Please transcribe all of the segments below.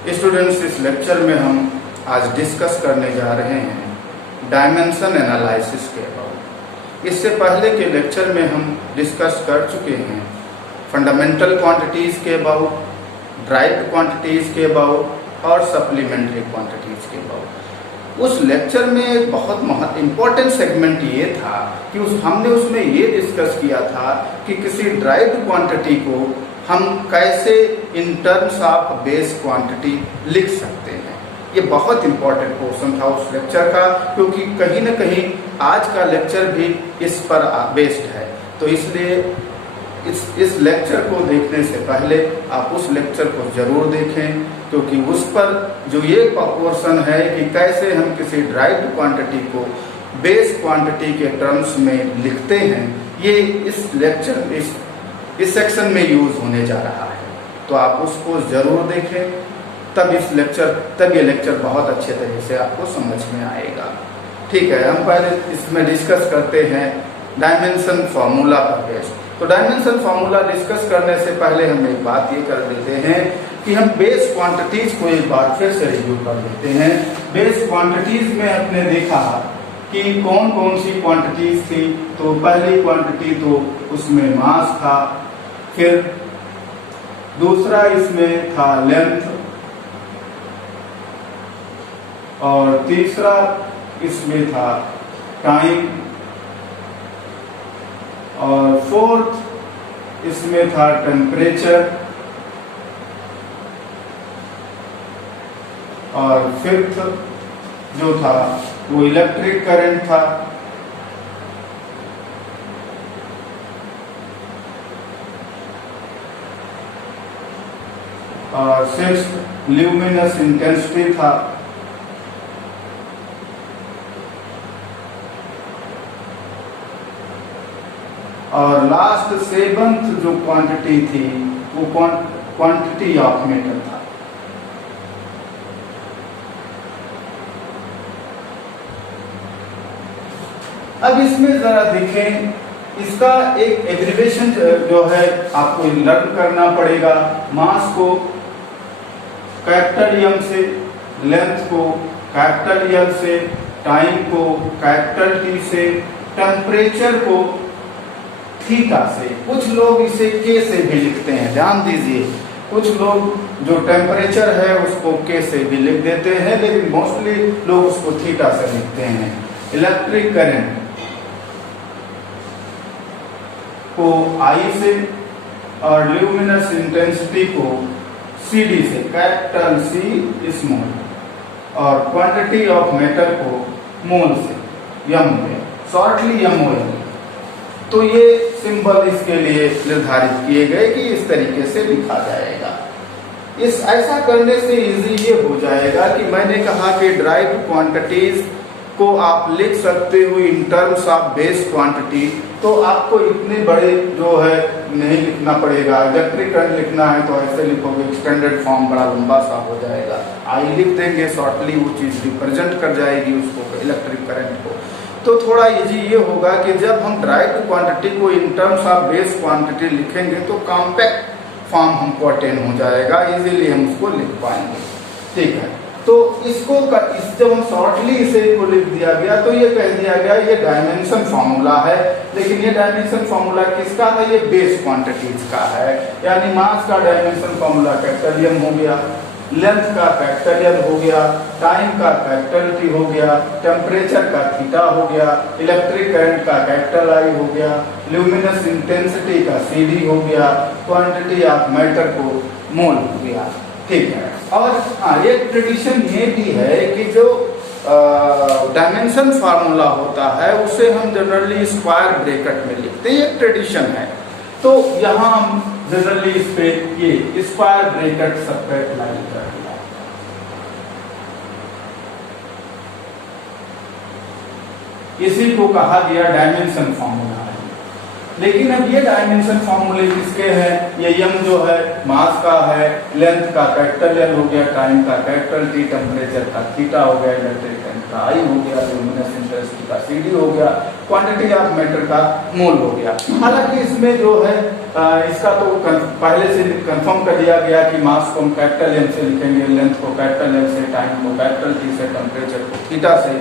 Students, इस lecture में हम आज डिस्कस करने जा रहे हैं डायमेंशन एनालिसिस के अबाउट। इससे पहले के लेक्चर में हम डिस्कस कर चुके हैं फंडामेंटल क्वांटिटीज़ के अबाउट, ड्राइव्ड क्वांटिटीज़ के अबाउट और सप्लीमेंट्री क्वांटिटीज़ के अबाउट। उस लेक्चर में एक बहुत इम्पोर्टेंट सेगमेंट ये था कि हमने उसमें ये डिस्कस किया था कि किसी ड्राइव्ड क्वांटिटी को हम कैसे इन टर्म्स ऑफ बेस क्वांटिटी लिख सकते हैं। ये बहुत इम्पोर्टेंट पोर्शन था उस लेक्चर का, क्योंकि कहीं ना कहीं आज का लेक्चर भी इस पर बेस्ड है। तो इसलिए इस लेक्चर को देखने से पहले आप उस लेक्चर को जरूर देखें, क्योंकि उस पर जो ये पोर्शन है कि कैसे हम किसी ड्राइव्ड क्वांटिटी को बेस क्वांटिटी के टर्म्स में लिखते हैं, ये इस लेक्चर इस सेक्शन में यूज होने जा रहा है। तो आप उसको जरूर देखें, तब ये लेक्चर बहुत अच्छे तरीके से आपको समझ में आएगा। ठीक है, हम पहले इसमें डिस्कस करते हैं डायमेंशन फार्मूला पर बेस्ड। तो डायमेंशन फार्मूला डिस्कस करने से पहले हम एक बात ये कर देते हैं कि हम बेस क्वांटिटीज को एक बार फिर से रिव्यू कर लेते हैं। बेस क्वांटिटीज में आपने देखा कि कौन कौन सी क्वांटिटीज थी। तो पहली क्वांटिटी तो उसमें मास था, फिर दूसरा इसमें था लेंथ, और तीसरा इसमें था टाइम, और फोर्थ इसमें था टेम्परेचर, और फिफ्थ जो था वो इलेक्ट्रिक करंट था, और सिक्स्थ ल्यूमिनस इंटेंसिटी था, और लास्ट सेवंथ जो क्वांटिटी थी वो क्वांटिटी ऑफ मैटर था। अब इसमें जरा देखें, इसका एक एब्रिविएशन जो है आपको लर्न करना पड़ेगा। मास को कैपिटल एम से, लेंथ को कैपिटल एल से, टाइम को कैपिटल टी से, टेम्परेचर को थीटा से। कुछ लोग इसे के से भी लिखते हैं, ध्यान दीजिए। कुछ लोग जो टेम्परेचर है उसको के से भी लिख देते हैं, लेकिन मोस्टली लोग उसको थीटा से लिखते हैं। इलेक्ट्रिक करंट को आई से, और ल्यूमिनस इंटेंसिटी को सी डी से, कैपिटल सी स्मॉल, और क्वांटिटी ऑफ मैटर को मोल से, एम में, शॉर्टली एमओएल। तो ये सिंबल इसके लिए निर्धारित किए गए कि इस तरीके से लिखा जाएगा। ऐसा करने से इजी ये हो जाएगा कि मैंने कहा कि ड्राइव्ड क्वांटिटीज को आप लिख सकते हो इन टर्म्स ऑफ बेस क्वांटिटी। तो आपको इतने बड़े जो है नहीं लिखना पड़ेगा। इलेक्ट्रिक करंट लिखना है तो ऐसे लिखोगे, एक्सटेंडेड फॉर्म बड़ा लंबा सा हो जाएगा। आई लिख देंगे, शॉर्टली वो चीज रिप्रेजेंट कर जाएगी उसको, इलेक्ट्रिक करंट को। तो थोड़ा इजी ये होगा कि जब हम ड्राइव्ड क्वांटिटी को इन टर्म्स ऑफ बेस क्वांटिटी लिखेंगे तो कॉम्पैक्ट फॉर्म हमको अटेन हो जाएगा, इजीली हम उसको लिख पाएंगे। ठीक है, तो जब हम शॉर्टली इसे को लिख दिया गया तो ये कह दिया गया ये डायमेंशन फार्मूला है। लेकिन ये डायमेंशन फार्मूला किसका है? ये बेस क्वांटिटीज का है। यानी मास का डायमेंशन फार्मूला कैपिटल एम हो गया, लेंथ का कैपिटल एल हो गया, टाइम का कैपिटल टी हो गया, टेम्परेचर का थीटा हो गया, इलेक्ट्रिक करंट का कैपिटल आई हो गया, ल्यूमिनस इंटेंसिटी का सी डी हो गया, क्वांटिटी ऑफ मैटर को मोल हो गया। ठीक है, और हाँ, एक ट्रेडिशन ये भी है कि जो डायमेंशन फार्मूला होता है उसे हम जनरली स्क्वायर ब्रैकेट में लिखते हैं, ये ट्रेडिशन है। तो यहाँ हम जनरली इस पे ये स्क्वायर ब्रैकेट सेपरेट लाइन कर दिया। इसी को कहा गया डायमेंशन फार्मूला है। लेकिन अब ये डायमेंशन फार्मूले किसके हैं? ये एम जो है मास का है, लेंथ का कैपिटल एल हो गया, टाइम का कैपिटल टी, टेम्परेचर का थीटा हो गया, इलेक्ट्रिक करंट का आई हो गया, ल्यूमिनस इंटेंसिटी का सी डी हो गया, क्वांटिटी ऑफ मैटर का मोल हो गया। हालांकि इसमें जो है इसका तो पहले से कंफर्म कर दिया गया कि मास को हम कैपिटल एम से लिखेंगे, लेंथ को कैपिटल एल से, टाइम को कैपिटल टी से, टेम्परेचर को थीटा से,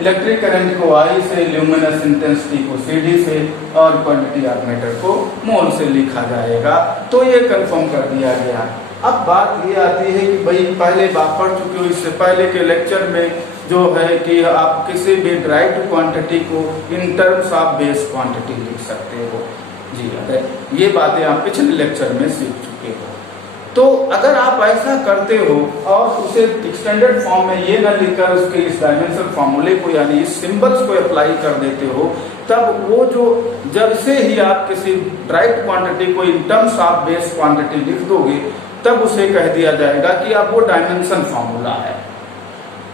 इलेक्ट्रिक करंट को आई से, ल्यूमिनस इंटेंसिटी को CD से और क्वांटिटी ऑफ मैटर को मोल से लिखा जाएगा। तो ये कंफर्म कर दिया गया। अब बात ये आती है कि भाई पहले बात पढ़ चुके हो, इससे पहले के लेक्चर में जो है कि आप किसी भी ड्राइव्ड क्वांटिटी को इन टर्म्स ऑफ बेस क्वांटिटी लिख सकते हो। जी, अगर ये बातें आप पिछले लेक्चर में सीख चुके हो, तो अगर आप ऐसा करते हो और उसे एक्सटेंडेड फॉर्म में ये न लिखकर उसके इस डायमेंशन फॉर्मूले को यानी इस सिंबल्स को अप्लाई कर देते हो, तब वो जो जब से ही आप किसी ड्राइव्ड क्वांटिटी को इन टर्म्स ऑफ बेस क्वांटिटी लिख दोगे, तब उसे कह दिया जाएगा कि अब वो डायमेंशन फॉर्मूला है।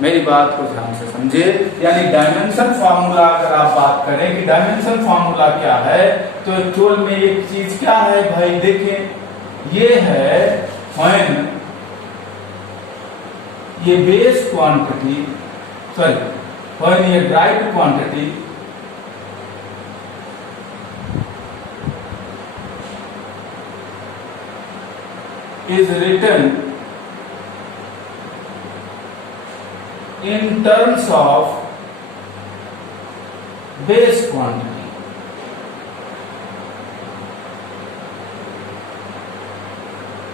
मेरी बात को ध्यान से समझिए, यानी डायमेंशन फार्मूला अगर आप बात करें कि डायमेंशन फार्मूला क्या है, तो एक्चुअल में एक चीज क्या है भाई, देखें ये है व्हेन ये बेस क्वांटिटी व्हेन ये derived quantity is written in terms of base quantity.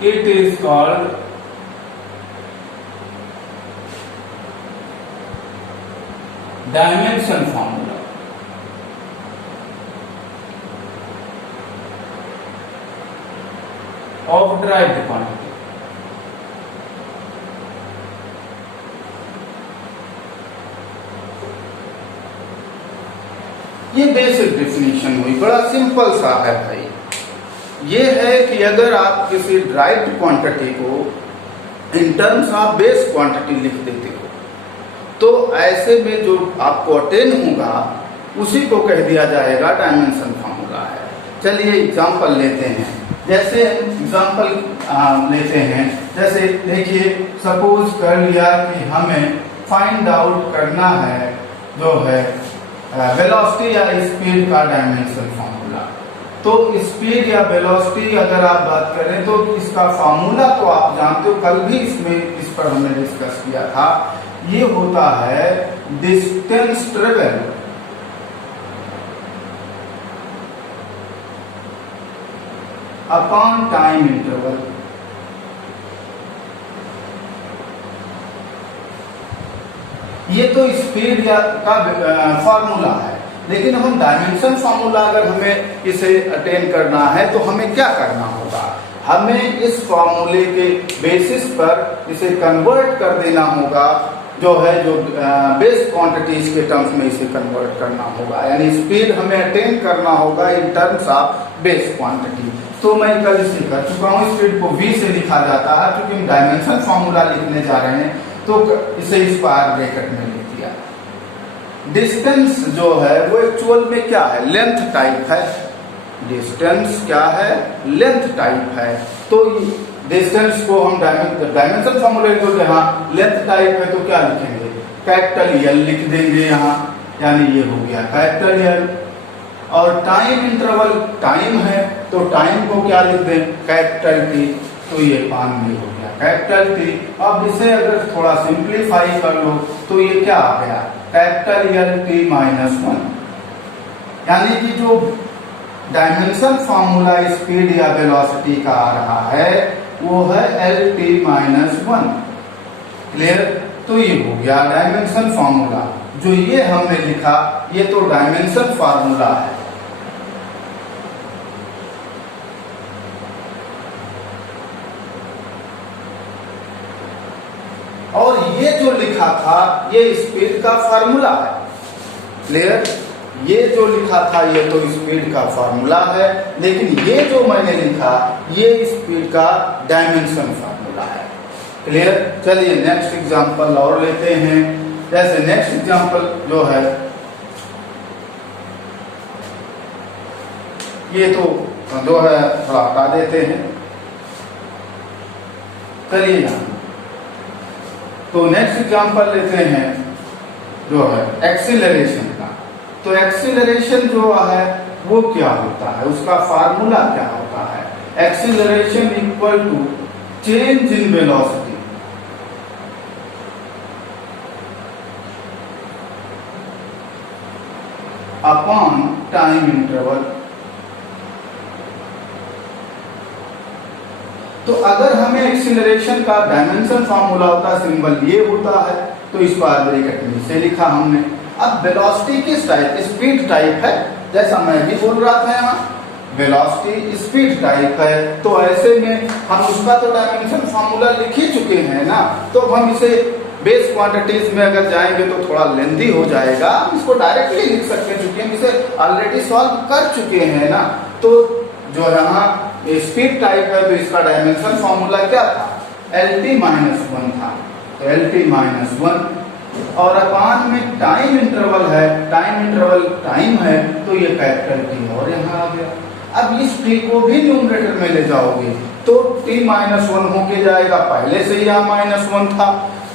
It is called dimension formula. Of derived quantity. ये बेसिक डेफिनेशन हुई, बड़ा सिंपल सा है भाई। ये है कि अगर आप किसी ड्राइव्ड क्वांटिटी को इन टर्म्स ऑफ बेस क्वांटिटी लिख देते हो, तो ऐसे में जो आपको अटेन होगा उसी को कह दिया जाएगा डायमेंशन फार्मूला है। चलिए एग्जांपल लेते हैं। जैसे एग्जांपल लेते हैं, जैसे देखिए सपोज कर लिया कि हमें फाइंड आउट करना है जो है वेलोसिटी या स्पीड का डायमेंशन फार्मूला। तो स्पीड या वेलोसिटी अगर आप बात करें तो इसका फार्मूला तो आप जानते हो, कल भी इस पर हमने डिस्कस किया था। ये होता है distance travel upon time interval. ये तो स्पीड का फॉर्मूला है, लेकिन हम डायमेंशन फॉर्मूला अगर हमें इसे अटेन करना है तो हमें क्या करना होगा, हमें इस फॉर्मूले के बेसिस पर इसे कन्वर्ट कर देना होगा, जो है जो बेस क्वांटिटीज के टर्म्स में इसे कन्वर्ट करना होगा, यानी स्पीड हमें अटेन करना होगा इन टर्म्स ऑफ बेस क्वांटिटी। तो मैं कल इसे कर चुका हूँ, स्पीड को v से लिखा जाता है, क्योंकि हम डायमेंशन फॉर्मूला लिखने जा रहे हैं तो इसे स्क्वायर ब्रैकेट में लिख दिया। डिस्टेंस जो है वो एक्चुअल में क्या है, लेंथ टाइप है। डिस्टेंस क्या है, लेंथ टाइप है। तो डिस्टेंस को हम डायमेंशन फॉर्मूले को यहाँ लेंथ टाइप है तो क्या लिखेंगे, कैपिटल एल लिख देंगे यहाँ, यानी ये हो गया कैपिटल एल। और टाइम इंटरवल टाइम है तो टाइम को क्या लिख दें, कैपिटल टी, तो ये 5 मिनट हो गया कैपिटल टी। अब इसे अगर थोड़ा सिंप्लीफाई कर लो तो ये क्या आ गया, कैपिटल एल टी -1। यानी कि जो डायमेंशन फॉर्मूला स्पीड या वेलोसिटी का आ रहा है वो है एल टी -1। क्लियर? तो ये हो गया डायमेंशन फॉर्मूला। जो ये हमने लिखा ये तो डायमेंशन फॉर्मूला है। और ये जो लिखा था ये स्पीड का फार्मूला है। क्लियर? ये जो लिखा था ये तो स्पीड का फार्मूला है, लेकिन ये जो मैंने लिखा ये स्पीड का डायमेंशन फार्मूला है। क्लियर? चलिए नेक्स्ट एग्जांपल और लेते हैं। जैसे नेक्स्ट एग्जांपल जो है ये तो जो है थोड़ा हटा देते हैं। चलिए यहाँ तो नेक्स्ट एग्जांपल लेते हैं जो है एक्सीलरेशन का। तो एक्सीलरेशन जो है वो क्या होता है, उसका फार्मूला क्या होता है। Acceleration equal to change in velocity upon time interval. तो अगर हमें एक्सीलरेशन का डायमेंशन फॉर्मूला होता, सिंबल ये होता है, तो इस बार ब्रैकेट में से लिखा हमने। अब वेलोसिटी किस टाइप, स्पीड टाइप है, जैसा मैं भी बोल रहा था यहाँ वेलोसिटी स्पीड टाइप है, तो ऐसे में हम उसका तो डायमेंशन फॉर्मूला लिख ही चुके हैं ना, तो हम इसे बेस क्वांटिटीज में अगर जाएंगे तो थोड़ा लेंदी हो जाएगा, हम इसको डायरेक्टली लिख सकते हैं क्योंकि हम इसे ऑलरेडी सॉल्व कर चुके हैं ना। तो जो यहाँ स्पीड टाइप है तो इसका डायमेंशन फॉर्मूला क्या था, LT-1 था, तो LT-1 और अपान में टाइम इंटरवल है, टाइम इंटरवल टाइम है, तो ये कैपिटल T और यहाँ आ गया। अब इस T को भी न्यूमरेटर में ले जाओगे तो T-1 होके जाएगा, पहले से यहाँ -1 था।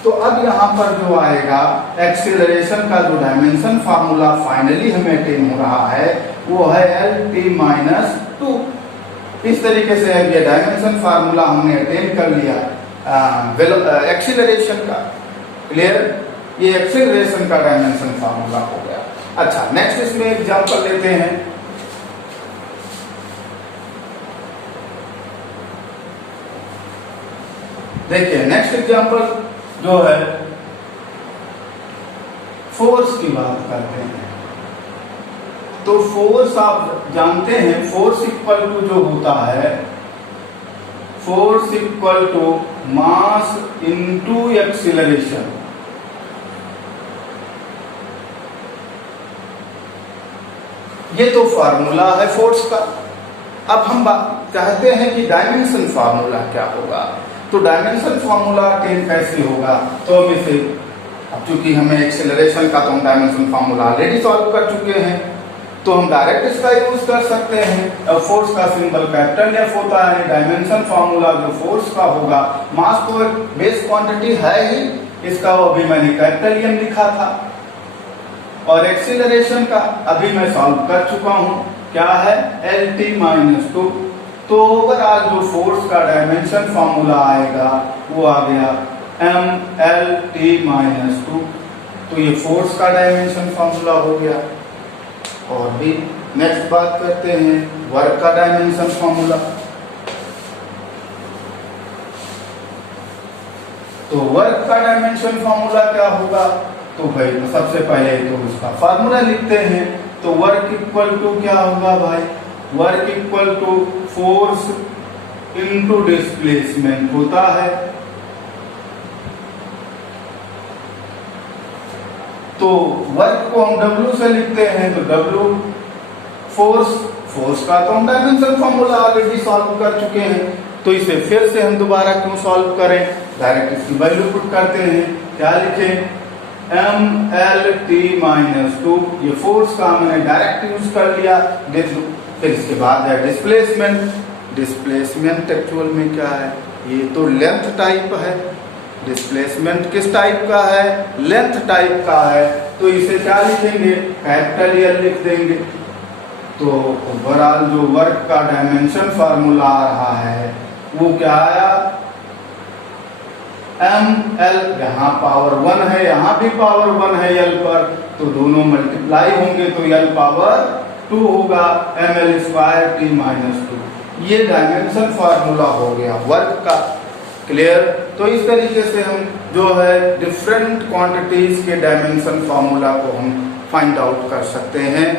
तो अब यहाँ पर जो आएगा एक्सीलरेशन का जो डायमेंशन फार्मूला फाइनली हमें अटेन हो रहा है वो है LT-2। इस तरीके से ये डायमेंशन फार्मूला हमने अटेन कर लिया एक्सीलरेशन का। क्लियर, ये एक्सीलरेशन का डायमेंशन फार्मूला हो गया। अच्छा, नेक्स्ट इसमें एग्जांपल लेते हैं। देखिए नेक्स्ट एग्जांपल जो है फोर्स की बात करते हैं। तो फोर्स आप जानते हैं, फोर्स इक्वल टू जो होता है, force equal to mass into acceleration. ये तो फार्मूला है फोर्स का। अब हम चाहते हैं कि डायमेंशन फार्मूला क्या होगा, तो डायमेंशन फार्मूला टेन कैसे होगा, तो हम इसे, अब चूंकि हमें एक्सेलरेशन का तो हम डायमेंशन फार्मूला ऑलरेडी सॉल्व कर चुके हैं, तो हम डायरेक्ट इसका यूज कर सकते हैं। अब फोर्स का सिंबल कैपिटल F होता है, डायमेंशन फार्मूला जो फोर्स का होगा, मास तो एक बेस क्वांटिटी है ही, इसका वो अभी मैंने कैपिटल M लिखा था, और एक्सीलरेशन का अभी मैं सॉल्व कर चुका हूं, क्या है LT-2। तो ओवरऑल जो फोर्स का डायमेंशन फॉर्मूला आएगा वो आ गया MLT-2। तो ये फोर्स का डायमेंशन फॉर्मूला हो गया। और भी नेक्स्ट बात करते हैं वर्क का डायमेंशन फॉर्मूला। तो वर्क का डायमेंशन फॉर्मूला क्या होगा, तो भाई तो सबसे पहले तो उसका फॉर्मूला लिखते हैं। तो वर्क इक्वल टू क्या होगा भाई, work equal to force into displacement होता है। तो वर्क को हम W से लिखते हैं, तो W फोर्स का तो हम डायमेंशन फॉर्मूला ऑलरेडी सॉल्व कर चुके हैं, तो इसे फिर से हम दोबारा क्यों सॉल्व करें, डायरेक्ट इसकी वैल्यू पुट करते हैं। क्या लिखें, MLT-2। ये फोर्स का मैंने डायरेक्ट यूज कर लिया। फिर इसके बाद है डिस्प्लेसमेंट। डिस्प्लेसमेंट एक्चुअल में क्या है, ये तो लेंथ टाइप है। डिस्प्लेसमेंट किस टाइप का है, लेंथ टाइप का है, तो इसे क्या लिखेंगे, कैपिटल L लिख देंगे। तो ओवरऑल जो वर्क का डायमेंशन फार्मूला आ रहा है वो क्या आया, ML, यहाँ पावर 1 है, यहाँ भी पावर 1 है L पर, तो दोनों मल्टीप्लाई होंगे तो L पावर 2 होगा, ML²T-2। ये डायमेंशन फार्मूला हो गया वर्क का। क्लियर। तो इस तरीके से हम जो है डिफरेंट क्वांटिटीज के डायमेंशन फार्मूला को हम फाइंड आउट कर सकते हैं।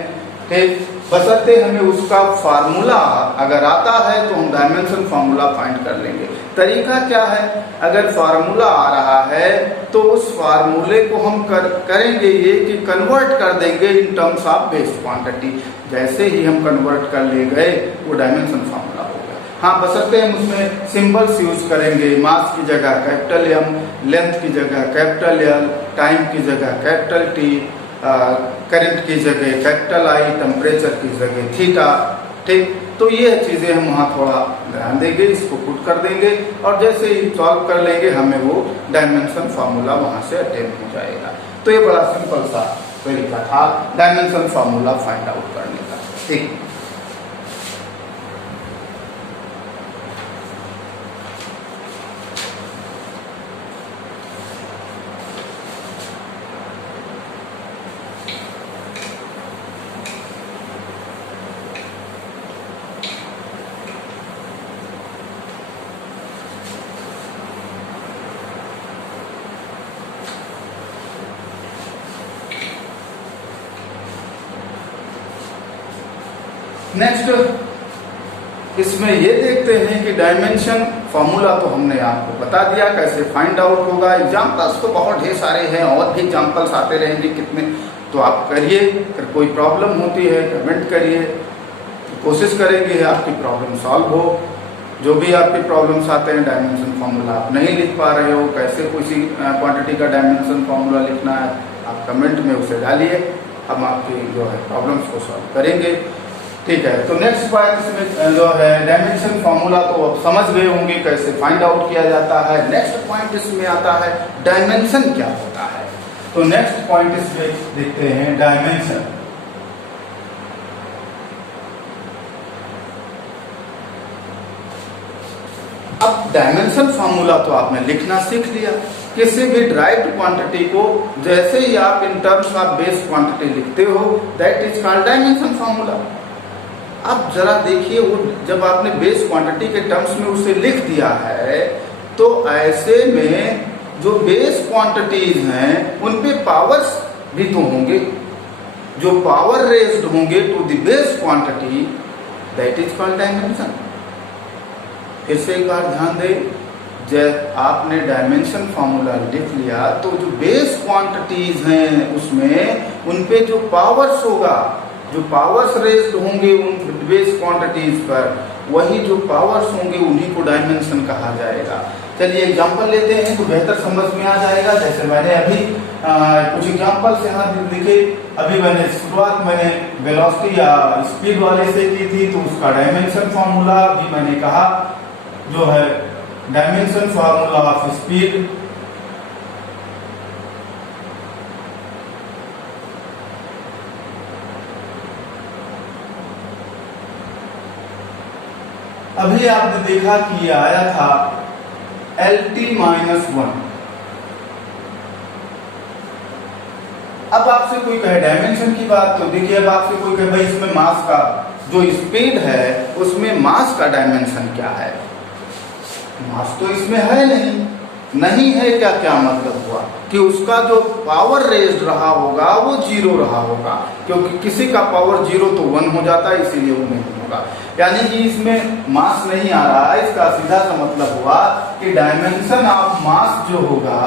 ठीक, बशर्ते हमें उसका फार्मूला अगर आता है तो हम डायमेंशन फार्मूला फाइंड कर लेंगे। तरीका क्या है, अगर फार्मूला आ रहा है तो उस फार्मूले को हम करेंगे ये कि कन्वर्ट कर देंगे इन टर्म्स ऑफ बेस क्वांटिटी। जैसे ही हम कन्वर्ट कर ले गए वो डायमेंशन फार्मूला हो गया। हाँ, बशर्ते हम उसमें सिंबल्स यूज करेंगे, मास की जगह कैपिटल M, लेंथ की जगह कैपिटल L, टाइम की जगह कैपिटल T, करंट की जगह कैपिटल I, टेम्परेचर की जगह थीटा। ठीक, तो ये चीजें हम वहाँ थोड़ा ध्यान देंगे, इसको पुट कर देंगे और जैसे ही सॉल्व कर लेंगे हमें वो डायमेंशन फार्मूला वहाँ से अटेन हो जाएगा। तो ये बड़ा सिंपल सा तरीका था डायमेंशन फार्मूला फाइंड आउट करने का। ठीक। नेक्स्ट इसमें ये देखते हैं कि डायमेंशन फॉर्मूला तो हमने आपको बता दिया कैसे फाइंड आउट होगा। एग्जाम्पल्स तो बहुत ढेर सारे हैं और भी एग्जाम्पल्स आते रहेंगे कितने, तो आप करिए। अगर कोई प्रॉब्लम होती है कमेंट करिए, कोशिश करेंगे आपकी प्रॉब्लम सॉल्व हो। जो भी आपकी प्रॉब्लम्स आते हैं, डायमेंशन फार्मूला आप नहीं लिख पा रहे हो, कैसे किसी क्वांटिटी का डायमेंशन फार्मूला लिखना है, आप कमेंट में उसे डालिए, हम आपकी जो है प्रॉब्लम्स को सॉल्व करेंगे। ठीक है, तो नेक्स्ट पॉइंट इसमें जो है डायमेंशन फार्मूला तो आप समझ गए होंगे कैसे फाइंड आउट किया जाता है। नेक्स्ट पॉइंट इसमें आता है डायमेंशन क्या होता है। तो नेक्स्ट पॉइंट इसमें देखते हैं डायमेंशन। अब डायमेंशन फार्मूला तो आपने लिखना सीख लिया। किसी भी ड्राइव्ड क्वांटिटी को जैसे ही आप इन टर्म्स ऑफ बेस क्वांटिटी लिखते हो, that is called dimension formula. अब जरा देखिए, वो जब आपने बेस क्वांटिटी के टर्म्स में उसे लिख दिया है, तो ऐसे में जो बेस क्वांटिटीज हैं उन पे पावर्स भी तो होंगे। जो पावर रेज्ड होंगे to the base quantity, that is called dimension. फिर से एक बार ध्यान दें, जब आपने डायमेंशन फार्मूला लिख लिया तो जो बेस क्वांटिटीज हैं उसमें उन पे जो पावर्स होगा, जो पावर्स रेज्ड होंगे उन बेस क्वांटिटीज पर, वही जो पावर्स होंगे उन्हीं को डायमेंशन कहा जाएगा। चलिए एग्जांपल लेते हैं तो बेहतर समझ में आ जाएगा। जैसे मैंने अभी कुछ एग्जांपल्स यहाँ लिखे। अभी मैंने शुरुआत वेलोसिटी या स्पीड वाले से की थी, तो उसका डायमेंशन फार्मूला भी मैंने कहा जो है डायमेंशन फार्मूला ऑफ स्पीड अभी आपने देखा कि ये आया था LT-1। अब आपसे कोई कहे डायमेंशन की बात, तो देखिए अब आपसे कोई कहे भाई इसमें मास का जो स्पीड है उसमें मास का डायमेंशन क्या है। मास तो इसमें है नहीं है क्या, क्या मतलब हुआ कि उसका जो पावर रेज्ड रहा होगा वो 0 रहा होगा, क्योंकि किसी का पावर 0 तो 1 हो जाता है, इसीलिए वो नहीं होगा। यानी कि इसमें मास नहीं आ रहा है। इसका सीधा सा मतलब हुआ कि डायमेंशन ऑफ मास जो होगा,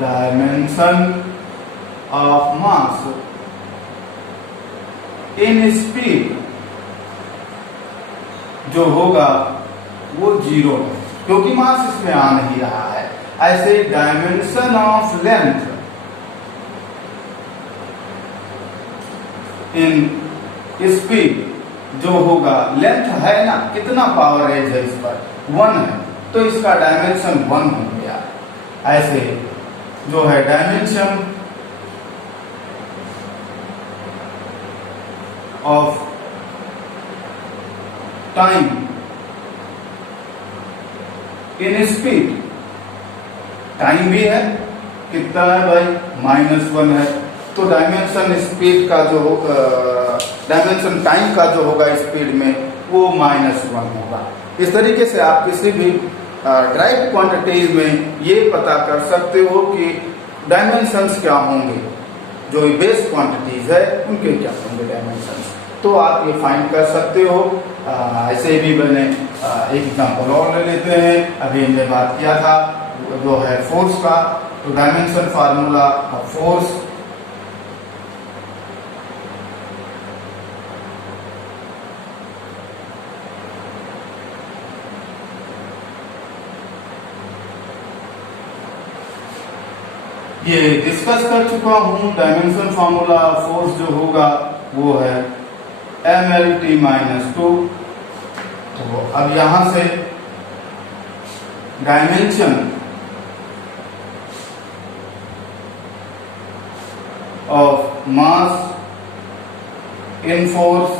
dimension of mass in speed जो होगा वो 0 है, क्योंकि मास इसमें आ नहीं रहा है। ऐसे dimension of length in speed जो होगा, लेंथ है ना, कितना पावर रेज है इस पर 1 है, तो इसका डायमेंशन 1 हो गया। ऐसे जो है dimension of time in speed, time भी है, कितना है भाई -1 है, तो डायमेंशन स्पीड का जो डायमेंशन टाइम का जो होगा स्पीड में वो -1 होगा। इस तरीके से आप किसी भी ड्राइव्ड क्वांटिटीज में ये पता कर सकते हो कि डायमेंशंस क्या होंगे, जो बेस क्वांटिटीज है उनके क्या होंगे डायमेंशंस, तो आप ये फाइंड कर सकते हो। ऐसे भी मैंने एक एग्जांपल और ले लेते हैं। अभी हमने बात किया था जो है फोर्स का, तो डायमेंशन फार्मूला ऑफ फोर्स ये डिस्कस कर चुका हूं। डायमेंशन फार्मूला फोर्स जो होगा वो है MLT-2। तो अब यहां से dimension of mass in force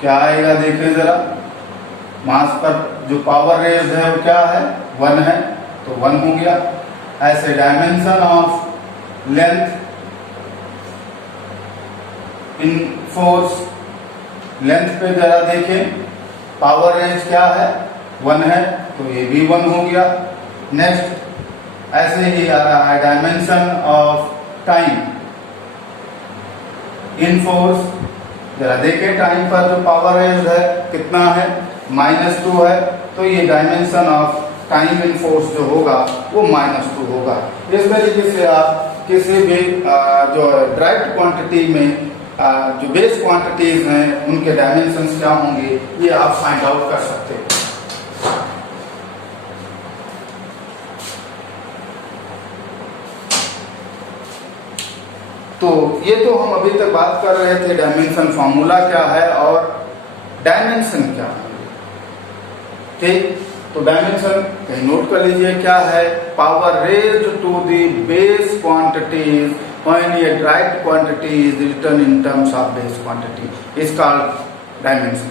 क्या आएगा, देखें जरा। मास पर जो पावर रेज है वो क्या है, 1 है, तो 1 हो गया। ऐसे dimension of length in force, length पे जरा देखें, पावर रेंज क्या है 1 है, तो ये भी 1 हो गया। नेक्स्ट ऐसे ही आ रहा है dimension of time in force, जरा देखिए टाइम पर जो पावर यूज है कितना है, -2 है, तो ये dimension of time in force जो होगा वो -2 होगा। इस तरीके से आप किसी भी जो डायरेक्ट क्वांटिटी में जो बेस क्वांटिटीज हैं उनके डायमेंशंस क्या होंगे ये आप फाइंड आउट कर सकते हैं। तो ये तो हम अभी तक बात कर रहे थे डायमेंशन फॉर्मूला क्या है और डायमेंशन क्या है। ठीक, तो डायमेंशन कहीं नोट कर लीजिए क्या है, power raised to the base quantities when a direct quantity is written in terms of base quantity is called dimension.